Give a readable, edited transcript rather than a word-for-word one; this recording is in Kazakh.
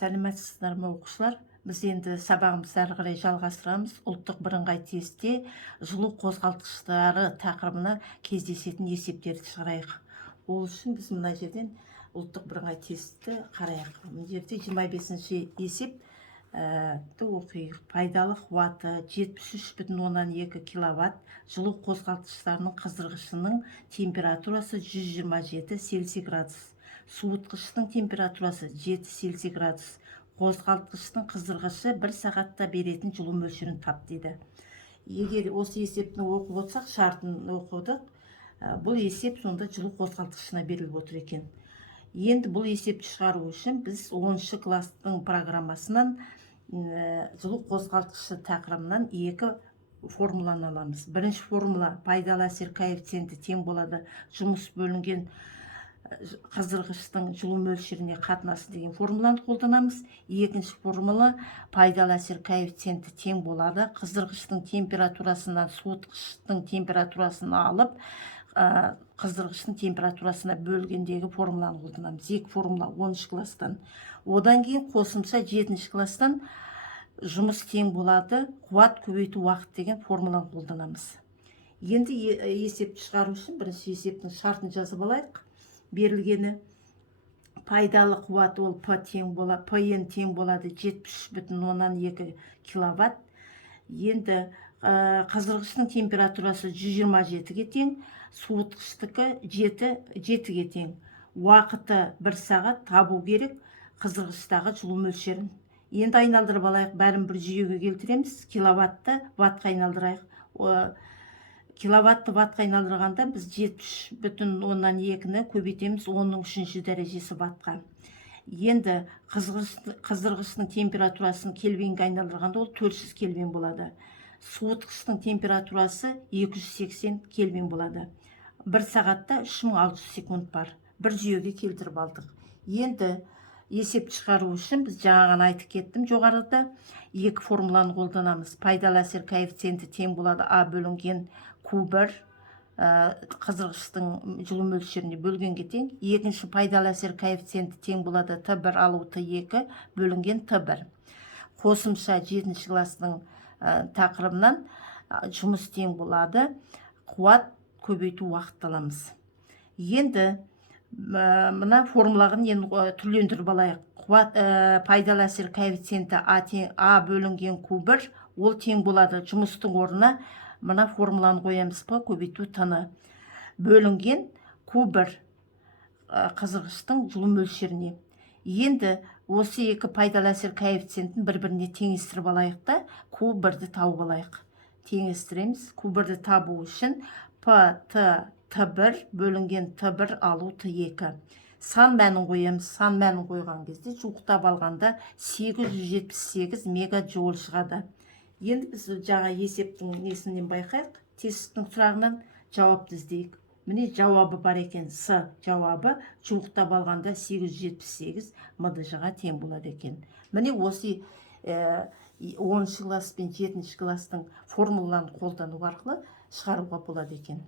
Сәлеметсіздер ме оқушылар? Біз енді сабағымызды әрі қарай жалғастырамыз. Ұлттық бірыңғай тестте жылу қозғалтқыштары тақырыбына кездесетін есептерді шығарайық. Ол үшін біз мына жерден ұлттық бірыңғай тестті қарайық. Мына жерде 25-ші есепті оқиық. Пайдалы қуаты 73,2 киловатт, жылу қозғалтқыштарының қыздырғышының температурасы 127 Цельсий градус. Суытқыштың температурасы 7 Цельсий градус. Қозғалтқыштың қыздырғышы 1 сағатта беретін жылу мөлшерін тап дейді. Егер осы есептің оқып отырсақ, шартын оқыдық, бұл есеп сонда жылу қозғалтқышына беріліп отыр екен. Енді бұл есепті шығару үшін біз 10-шы класстың программасынан жылу қозғалтқышы тақырыбынан екі формуланы аламыз. Бірінші формула пайдалы әсер коэффициенті тең болады жұмыс бөлінген қыздырғыштың жылу мөлшеріне қатынасы деген формуланы қолданамыз. Екінші формула пайдалы әсер коэффициенті тең болады қыздырғыштың температурасынан суытқыштың температурасын алып, қыздырғыштың температурасына бөлгендегі формуланы қолданамыз. Екі формула 10-шы класстан. Одан кейін қосымша 7-ші класстан жұмыс тең болады қуат көбейту уақыт деген формуланы қолданамыз. Енді есепті шығару үшін бірінші есептің шартын жазып алайық. Берілгені пайдалы қуат ол Pn тең болады 73,2 киловатт. Енді қыздырғыштың температурасы 127-ге тең, суытқыштікі 7-ге тең. Уақыты 1 сағат, табу керек қыздырғыштағы жылу мөлшерін. Енді айналдырып алайық, бәрін бір жүйеге келтіреміз. Киловатты ваттқа айналдырайық. Киловатты ваттқа айналдырғанда біз 73,2-ні көбейтеміз 10-ның 3-ші дәрежесі ваттқа. Енді қыздырғыштың температурасын кельвинге айналдырғанда ол 400 кельвин болады. Суытқыштың температурасы 280 кельвин болады. 1 сағатта 3600 секунд бар. Бір жүйеге келтіріп алдық. Енді есепті шығару үшін біз жаңағын айтып кеттім жоғарыда. Екі формуланы қолданамыз. Пайдалы әсер коэффициенті тең болады А бөлінген Q1 қыздырғыштың жылу мөлшеріне бөлгенге тең. Екінші пайдалы әсер коэффициенті тең болады Т1 алу Т2 бөлінген Т1. Қосымша 7-ші класстың тақырыбынан жұмыс тең болады қуат көбейту уақыт аламыз. Енді мына формулағын түрлендіріп алайық. Қуат пайдалы әсер коэффициенті А бөлінген Q1 ол тең болады жұмыстың орнына мына формуланы қоямыз па, көбейту Т-ны бөлінген Q1 қыздырғыштың жылу мөлшеріне. Енді осы екі пайдалы әсер коэффициентін бір-біріне теңестіріп алайық та Q1-ді тауып алайық. Теңестіреміз. Q1-ді табу үшін Т1 бөлінген Т1 алу Т2. Сан мәнін қоямыз. Сан мәнін қойған кезде жуықтап алғанда 878 мегаджоуль шығады. Енді біз жаңа есептің несінен байқайық. Тесттің сұрағынан жауапты іздейік. Міне жауабы бар екен. С жауабы жуықтап алғанда 878 МДЖ-ға тең болады екен. Міне осы 10-шы класс пен 7-ші класстың формулаларын қолдану арқылы шығаруға болады екен.